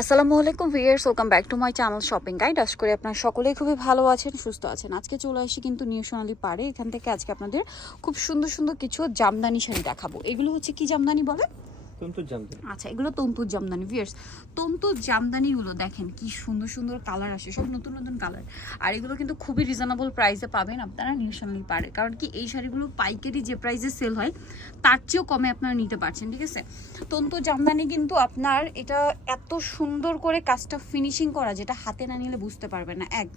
আসসালামু আলাইকুম viewers welcome back to my channel shopping guide. আশা করি আপনার সকলেই খুবই ভালো আছেন, সুস্থ আছেন। আজকে চলে আসি কিন্তু নিউ সোনালি পাড়ে। এখান থেকে আজকে আপনাদের খুব সুন্দর সুন্দর কিছু জামদানি শাড়ি দেখাবো। এগুলো হচ্ছে কি জামদানি বলে আচ্ছা এগুলো তন্তুর জামদানি ভিয়ার্স তন্তুর জামদানিগুলো দেখেন, কি সুন্দর সুন্দর কালার আসে, সব নতুন নতুন কালার আর এগুলো কিন্তু খুবই রিজনেবল প্রাইসে পাবেন আপনারা নিউ সোনালি পাড়ে কারণ কি, এই শাড়িগুলো পাইকারি যে প্রাইসে সেল হয়, তার চেয়েও কমে আপনারা নিতে পারছেন, ঠিক আছে? তন্তু জামদানি কিন্তু আপনার এটা এত সুন্দর করে কাজটা ফিনিশিং করা, যেটা হাতে না নিলে বুঝতে পারবেন না। এক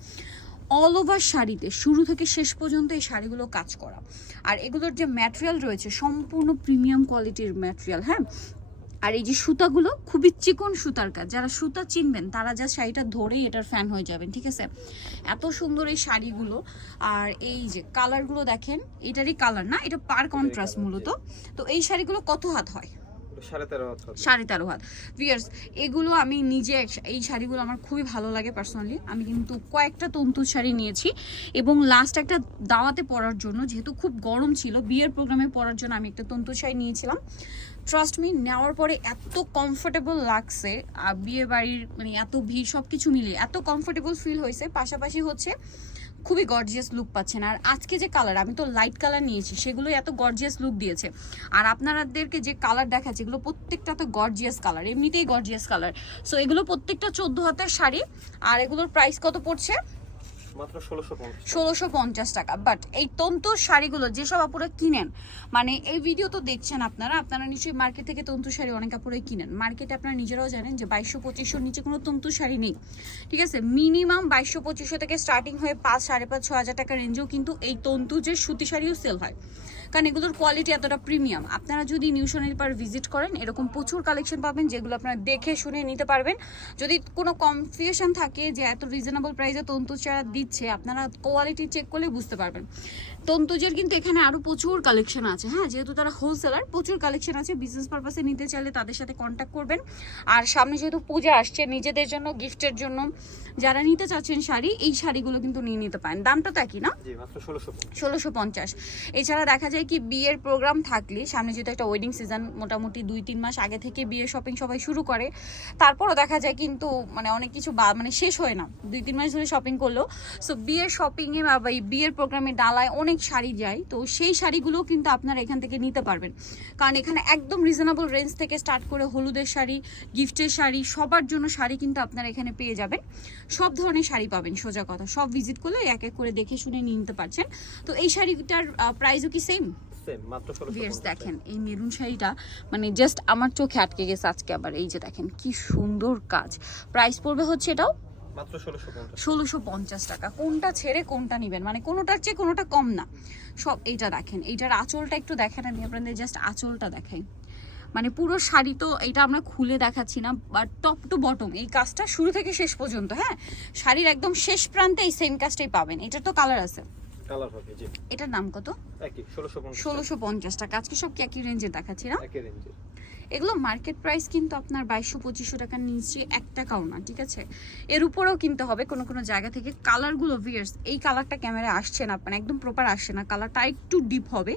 অল ওভার শাড়িতে শুরু থেকে শেষ পর্যন্ত এই শাড়িগুলো কাজ করা। আর এগুলোর যে ম্যাটেরিয়াল রয়েছে সম্পূর্ণ প্রিমিয়াম কোয়ালিটির ম্যাটেরিয়াল হ্যাঁ? আর এই যে সুতাগুলো খুবই চিকন সুতার কাজ। যারা সুতা চিনবেন তারা যা শাড়িটা ধরেই এটার ফ্যান হয়ে যাবেন ঠিক আছে? এত সুন্দর এই শাড়িগুলো। আর এই যে কালারগুলো দেখেন এটারই কালার না এটা পার কন্ট্রাস্ট মূলত। তো এই শাড়িগুলো কত হাত হয়? সাড়ে তেরো হাত ভিয়ার্স এগুলো আমি নিজে এই শাড়িগুলো আমার খুবই ভালো লাগে পার্সোনালি আমি কিন্তু কয়েকটা তন্তু শাড়ি নিয়েছি এবং লাস্ট একটা দাওয়াতে পরার জন্য, যেহেতু খুব গরম ছিল, বিয়ের প্রোগ্রামে পরার জন্য আমি একটা তন্তু শাড়ি নিয়েছিলাম। ট্রাস্ট মি নেওয়ার পরে এত কমফোর্টেবল লাগছে বিয়ে বাড়ির মানে এত ভিড় সব কিছু মিলিয়ে এত কমফোর্টেবল ফিল হয়েছে। পাশাপাশি হচ্ছে খুবই গর্জিয়াস লুক পাচ্ছেন। আর আজকে যে কালার আমি তো লাইট কালার নিয়েছি সেগুলো এত গর্জিয়াস লুক দিয়েছে। আর আপনারাদেরকে যে কালার দেখাচ্ছে, এগুলো প্রত্যেকটা তো গর্জিয়াস কালার এমনিতেই গর্জিয়াস কালার সো এগুলো প্রত্যেকটা চোদ্দ হাতের শাড়ি, আর এগুলোর প্রাইস কত পড়ছে? ষোলোশো পঞ্চাশ টাকা। বাট এই তন্তু শাড়িগুলো যেসব আপুরা কিনেন মানে এই ভিডিও তো দেখছেন আপনারা আপনারা নিশ্চয়ই মার্কেট থেকে তন্তু শাড়ি অনেক আপুরাই কিনেন। মার্কেটে আপনারা নিজেরাও জানেন যে বাইশশো পঁচিশশোর নিচে কোনো তন্তু শাড়ি নেই। ঠিক আছে? মিনিমাম বাইশশো পঁচিশশো থেকে স্টার্টিং হয়ে পাঁচ, সাড়ে পাঁচ, ছ হাজার টাকা রেঞ্জেও কিন্তু এই তন্তু যে সুতি শাড়িও সেল হয়। কারণ এগুলোর কোয়ালিটি এতটা প্রিমিয়াম আপনারা যদি নিউ সোনালি পার ভিজিট করেন, এরকম প্রচুর কালেকশন পাবেন যেগুলো আপনারা দেখে শুনে নিতে পারবেন। যদি কোনো কনফিউশন থাকে যে এত রিজনেবল প্রাইসে তন্তু চারা দিচ্ছে, আপনারা কোয়ালিটি চেক করলে বুঝতে পারবেন। তন্তুজের কিন্তু এখানে আরও প্রচুর কালেকশন আছে হ্যাঁ? যেহেতু তারা হোলসেলার প্রচুর কালেকশন আছে। বিজনেস পারপাসে নিতে চাইলে তাদের সাথে কন্ট্যাক্ট করবেন। আর সামনে যেহেতু পূজা আসছে, নিজেদের জন্য গিফটের জন্য যারা নিতে চাচ্ছেন শাড়ি এই শাড়িগুলো কিন্তু নিয়ে নিতে পারেন। দামটা তো একই না? ষোলোশো পঞ্চাশ। ষোলোশো পঞ্চাশ। এছাড়া দেখা যায় কি বিয়ের প্রোগ্রাম থাকলে সামনে যেহেতু একটা ওয়েডিং সিজন মোটামুটি দুই তিন মাস আগে থেকে বিয়ে শপিং সবাই শুরু করে তারপরও দেখা যায় কিন্তু মানে অনেক কিছু বা মানে শেষ হয় না। দুই তিন মাস ধরে শপিং করলেও সো বিয়ের শপিংয়ে বা এই বিয়ের প্রোগ্রামে ডালায় অনেক শাড়ি যায়। তো সেই শাড়িগুলোও কিন্তু আপনারা এখান থেকে নিতে পারবেন। কারণ এখানে একদম রিজনেবল রেঞ্জ থেকে স্টার্ট করে হলুদের শাড়ি গিফটের শাড়ি সবার জন্য শাড়ি কিন্তু আপনারা এখানে পেয়ে যাবেন। সব ধরনের শাড়ি পাবেন সোজা কথা। সব ভিজিট করলে এক এক করে দেখে শুনে নিয়ে নিতে পারছেন। তো এই শাড়িটার প্রাইসও কি সেম ভিয়ার্স দেখেন এই মেরুন শাড়িটা মানে জাস্ট আমার চোখে আটকে গেছে আজকে আবার। এই যে দেখেন কি সুন্দর কাজ। প্রাইস পড়বে হচ্ছে এটাও? ষোলোশো পঞ্চাশ। ষোলোশো পঞ্চাশ টাকা। কোনটা ছেড়ে কোনটা নেবেন? মানে কোনোটার চেয়ে কোনোটা কম না। সব এইটা দেখেন এইটার আঁচলটা একটু দেখেন আমি আপনাদের জাস্ট আঁচলটা দেখাই। মানে পুরো শাড়ি তো এটা আমরা খুলে দেখাচ্ছি না বাট টপ টু বটম এই কাজটা শুরু থেকে শেষ পর্যন্ত হ্যাঁ? শাড়ির একদম শেষ প্রান্তে এই সেম কাজটাই পাবেন। এটার তো কালার আছে। কালার হবে জি। এটার নাম কত? একই ষোলোশো পঞ্চাশ ষোলোশো পঞ্চাশ টাকা। আজকে সব কি একই রেঞ্জে দেখাচ্ছি না? একই রেঞ্জে এগুলো মার্কেট প্রাইস কিন্তু আপনার বাইশশো পঁচিশশো টাকার নিচে এক টাকাও না ঠিক আছে? এর উপরেও কিনতে হবে কোনো কোনো জায়গা থেকে। কালারগুলো ভিয়ার্স এই কালারটা ক্যামেরা আসছে না মানে একদম প্রপার আসছে না। কালারটা একটু ডিপ হবে।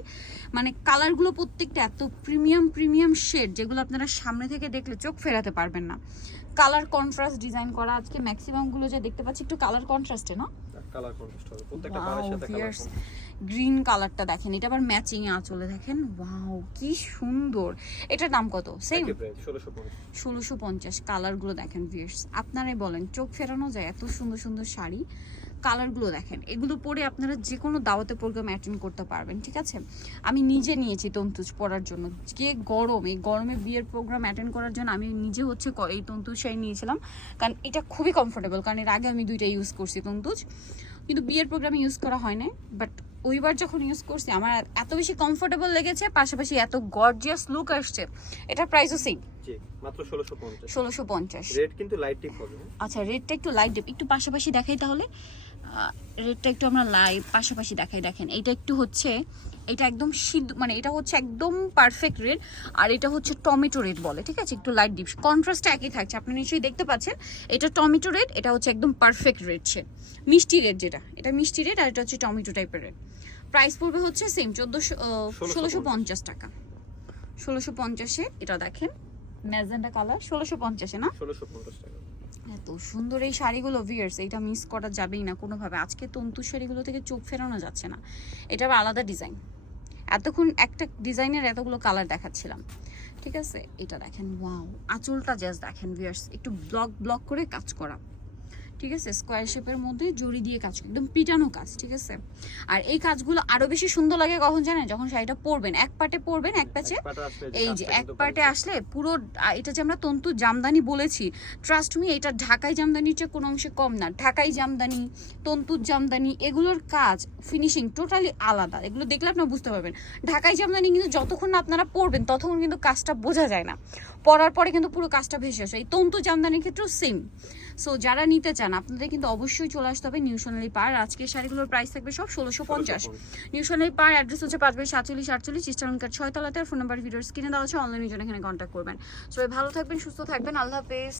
মানে কালারগুলো প্রত্যেকটা এত প্রিমিয়াম প্রিমিয়াম শেড যেগুলো আপনারা সামনে থেকে দেখলে চোখ ফেরাতে পারবেন না। কালার কন্ট্রাস্ট ডিজাইন করা আজকে ম্যাক্সিমামগুলো যে দেখতে পাচ্ছি একটু কালার কন্ট্রাস্টে না? কালার কন্ট্রাস্ট হবে প্রত্যেকটা সাথে কালার গ্রিন কালারটা দেখেন এটা আবার ম্যাচিং এ আঁচলে দেখেন ওয়াও কি সুন্দর। এটার দাম কত? সেম ষোলোশো পঞ্চাশ। কালারগুলো দেখেন ভিয়ার্স আপনারাই বলেন চোখ ফেরানো যায় এত সুন্দর সুন্দর শাড়ি কালারগুলো দেখেন। এগুলো পরে আপনারা যে কোনো দাওয়াতে প্রোগ্রাম অ্যাটেন্ড করতে পারবেন ঠিক আছে? আমি নিজে নিয়েছি তন্তুজ পরার জন্য। যে গরম এই গরমে বিয়ের প্রোগ্রাম অ্যাটেন্ড করার জন্য আমি নিজে হচ্ছে এই তন্তুজ শাড়ি নিয়েছিলাম। কারণ এটা খুবই কমফোর্টেবল কারণ এর আগে আমি দুইটা ইউজ করছি তন্তুজ। কিন্তু বিয়ের প্রোগ্রামে ইউজ করা হয় না বাট ওইবার যখন ইউজ করছি আমার এত বেশি কমফোর্টেবল লেগেছে পাশাপাশি এত গর্জিয়াস লুক আসছে। এটা প্রাইসও সেম মাত্র কিন্তু লাইট হবে। আচ্ছা রেডটা একটু লাইট ডিপ একটু পাশাপাশি দেখাই তাহলে। রেডটা একটু আমরা লাইভ পাশাপাশি দেখাই দেখেন। এটা একটু হচ্ছে এটা একদম সিদ্ধ মানে এটা হচ্ছে একদম পারফেক্ট রেড আর এটা হচ্ছে টমেটো রেড বলে ঠিক আছে? একটু লাইট ডিপ কন্ট্রাস্টটা একই থাকছে। আপনি নিশ্চয়ই দেখতে পাচ্ছেন এটা টমেটো রেড এটা হচ্ছে একদম পারফেক্ট রেড সে মিষ্টি রেড যেটা এটা মিষ্টি রেড আর এটা হচ্ছে টমেটো টাইপের রেড প্রাইস পড়বে হচ্ছে সেম চোদ্দোশো ষোলোশো পঞ্চাশ। টাকা। ষোলোশো পঞ্চাশে এটা দেখেন ম্যাজেন্ডা কালার ষোলোশো পঞ্চাশে না? ষোলোশো পঞ্চাশ টাকা। এত সুন্দর এই শাড়িগুলো ভিয়ার্স এটা মিস করা যাবেই না কোনোভাবে। আজকে তন্তু শাড়িগুলো থেকে চোখ ফেরানো যাচ্ছে না। এটা আবার আলাদা ডিজাইন এতক্ষণ একটা ডিজাইনের এতগুলো কালার দেখাচ্ছিলাম। ঠিক আছে? এটা দেখেন ওয়াও আঁচলটা জাস্ট দেখেন ভিয়ার্স একটু ব্লক ব্লক করে কাজ করা। ঠিক আছে? স্কোয়ার শেপের মধ্যে জড়ি দিয়ে কাজ একদম পিটানো কাজ ঠিক আছে? আর এই কাজগুলো আরও বেশি সুন্দর লাগে কখন জানেন? যখন শাড়িটা পরবেন এক পাটে পরবেন এক প্যাচে পাটে এই যে এক পার্টে আসলে পুরো এটা যে আমরা তন্তু জামদানি বলেছি ট্রাস্ট মি এটা ঢাকাই জামদানির চেয়ে কোনো অংশে কম না। ঢাকাই জামদানি তন্তুর জামদানি এগুলোর কাজ ফিনিশিং টোটালি আলাদা। এগুলো দেখলে আপনারা বুঝতে পারবেন। ঢাকাই জামদানি কিন্তু যতক্ষণ না আপনারা পড়বেন ততক্ষণ কিন্তু কাজটা বোঝা যায় না। পরার পরে কিন্তু পুরো কাজটা ভেসে আসে। এই তন্তু জামদানির ক্ষেত্রেও সেম সো যারা নিতে চান, আপনাদের কিন্তু অবশ্যই চলে আসতে হবে নিউ সোনালি পার আজকের শাড়িগুলোর প্রাইস থাকবে সব ষোলোশো পঞ্চাশ। নিউ সোনালি পার অ্যাড্রেস হচ্ছে পাঁচ বাই সাতচল্লিশ, আটচল্লিশ ইস্টার্ন কার্ড ছয় তলাতে আর ফোন নাম্বার ভিডিওর স্ক্রিনে দেওয়া আছে। অনলাইনের জন্য এখানে কন্ট্যাক্ট করবেন। সবাই ভালো থাকবেন, সুস্থ থাকবেন। আল্লাহ হাফেজ।